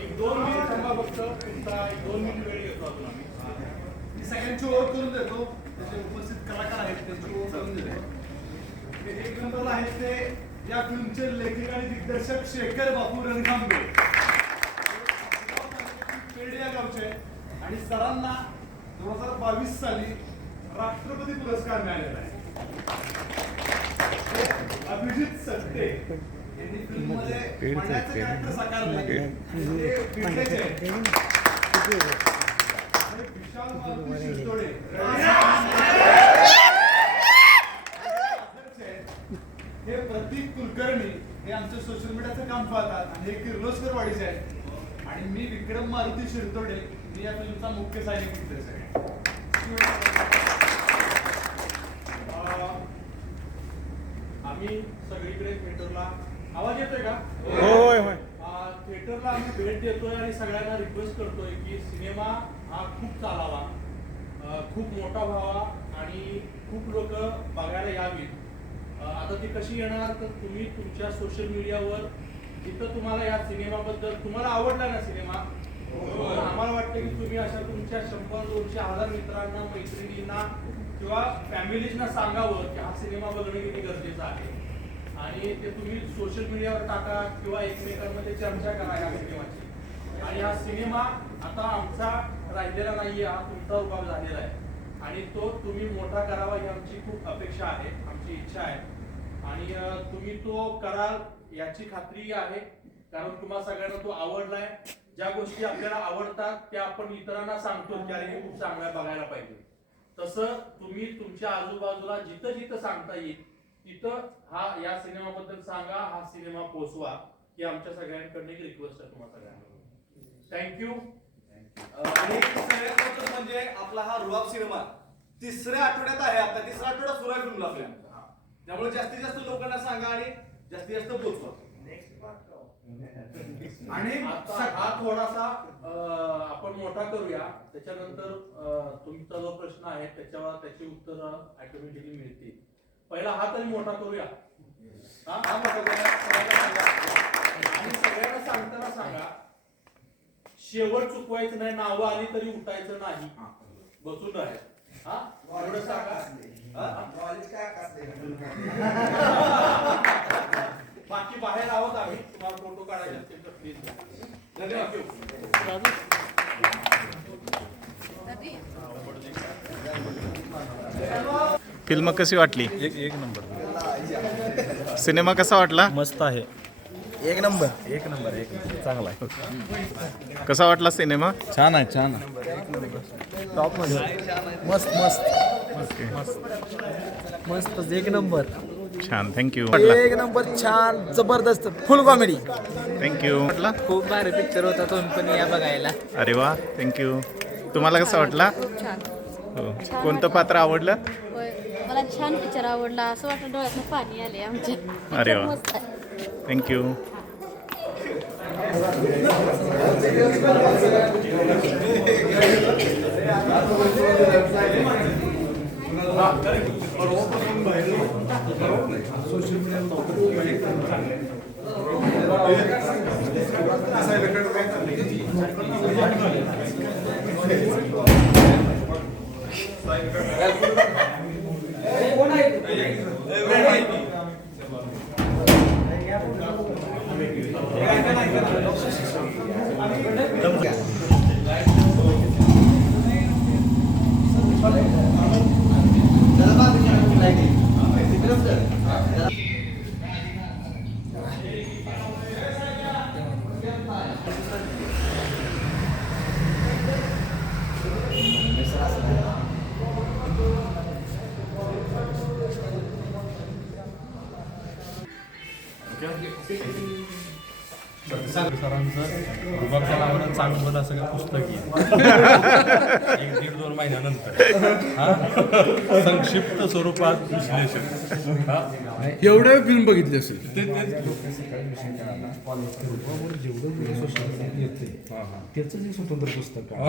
एक 2 मिनिट थांबा फक्त. तुमचा 2 मिनिट वेळ घेतो अजून आम्ही. मी सगळ्यांची ओळख करून देतो. त्याचे उपस्थित कलाकार आहेत त्यांची ओळख करून देतो. एक नंबरला आहेत ते या फिल्मचे लेखक आणि दिग्दर्शक शेखर बापू रणखांबे, पेड या गावचे, आणि सरांना 2022 साली राष्ट्रपती पुरस्कार मिळालेला आहे. अभिजित सत्ते यांनी फिल्ममध्ये पाण्याचं कॅरेक्टर साकारलं. ते पिंड्याचे आहेत. आणि विशाल मारुती शिरतोडे हे प्रतीक कुलकर्णी हे आमचं सोशल मीडियाचं काम पाहतात आणि हे किर्लोस्कर वाडीचे आहेत. आणि मी विक्रम मारुती शिरतोडे, मी या फिल्मचा मुख्य सहाय्यक दिग्दर्शक आहे. आम्ही सगळीकडे थिएटरला आवाज येतोय का? होय होय. थिएटरला आम्ही भेट देतोय आणि सगळ्यांना रिक्वेस्ट करतोय की सिनेमा हा खूप चालावा, खूप मोठा व्हावा आणि खूप लोक बघायला यावीत. आता ती कशी येणार तर तुम्ही तुमच्या सोशल मीडियावर जिथं तुम्हाला या सिनेमाबद्दल तुम्हाला आवडला ना सिनेमा, आम्हाला वाटतं की तुम्ही अशा तुमच्या 100-200 मित्रांना, मैत्रिणींना किंवा फॅमिलीजना सांगावं की हा सिनेमा बघणं किती गरजेचं आहे. आणि ते तुम्ही सोशल मीडियावर टाका किंवा एकमेकांमध्ये चर्चा करा या सिनेमाची. आणि हा सिनेमा आता आमचा राहिलेला नाहीये, हा तुमचा उभाग झालेला आहे आणि तो तुम्ही मोठा करावा ही आमची खूप अपेक्षा आहे, आमची इच्छा आहे. आणि तुम्ही तो कराल याची खात्री आहे, कारण तुम्हाला सगळ्यांना तो आवडलाय. ज्या गोष्टी आपल्याला आवडतात त्या आपण इतरांना सांगतो की अरे हे खूप चांगलं आहे, बघायला पाहिजे. तसं तुम्ही तुमच्या आजूबाजूला जिथं जिथं सांगता येईल तिथं हा या सिनेमाबद्दल सांगा, हा सिनेमा पोचवा ही आमच्या सगळ्यांकडून एक रिक्वेस्ट आहे तुम्हाला सगळ्यांना. थँक्यू. आणि सगळ्यात महत्त्वाचं म्हणजे आपला हा रुबाब सिनेमा 3ऱ्या आठवड्यात आहे. आता 3रा आठवडा सुरू आहे फिल्मला आपल्या, त्यामुळे जास्तीत जास्त लोकांना सांगा आणि जास्तीत जास्त पोचवा. आणि हा थोडासा आपण मोठा करूया, त्याच्यानंतर तुमचा जो प्रश्न आहे त्याच्यावर त्याची उत्तर ऑटोमॅटिकली मिळतील. पहिला हा तरी मोठा करूया. हा मोठा करूया आणि सगळ्यांना सांगताना सांगा शेवट चुकवायचं नाही, नावं आली तरी उठायचं नाही, बसून राहायचं. हा एवढं सांगा. बाकी बाहेर आहोत आम्ही, तुम्हाला फोटो काढायचे असतील तर प्लीज. फिल्म कशी वाटली? एक नंबर. सिनेमा कसा वाटला? मस्त आहे. एक नंबर. चांगला आहे. कसा वाटला सिनेमा? छान आहे, छान आहे. टॉप मध्ये. मस्त मस्त ओके, मस्त एक नंबर. छान. थँक्यू. एक नंबर, छान, जबरदस्त, फुल कॉमेडी. थँक्यू. वाटला? खूप भारी पिक्चर होता, तुम्ही पण या बघायला. अरे वा, थँक्यू. तुम्हाला कसा वाटला? छान. हो. कोणतं पात्र आवडलं? होय, मला छान पिक्चर आवडला. असं वाटलं डोळ्यातनं पाणी आले आमच्या. अरे वा. मस्त आहे. थँक्यू. सरांचं रुबाबच्या नावानं चांगलं असं का पुस्तक आहे. 1-1.5-2 महिन्यानंतर संक्षिप्त स्वरूपात विश्लेषण. एवढं फिल्म बघितली असेल ते त्याचं जे स्वतंत्र पुस्तक आहे.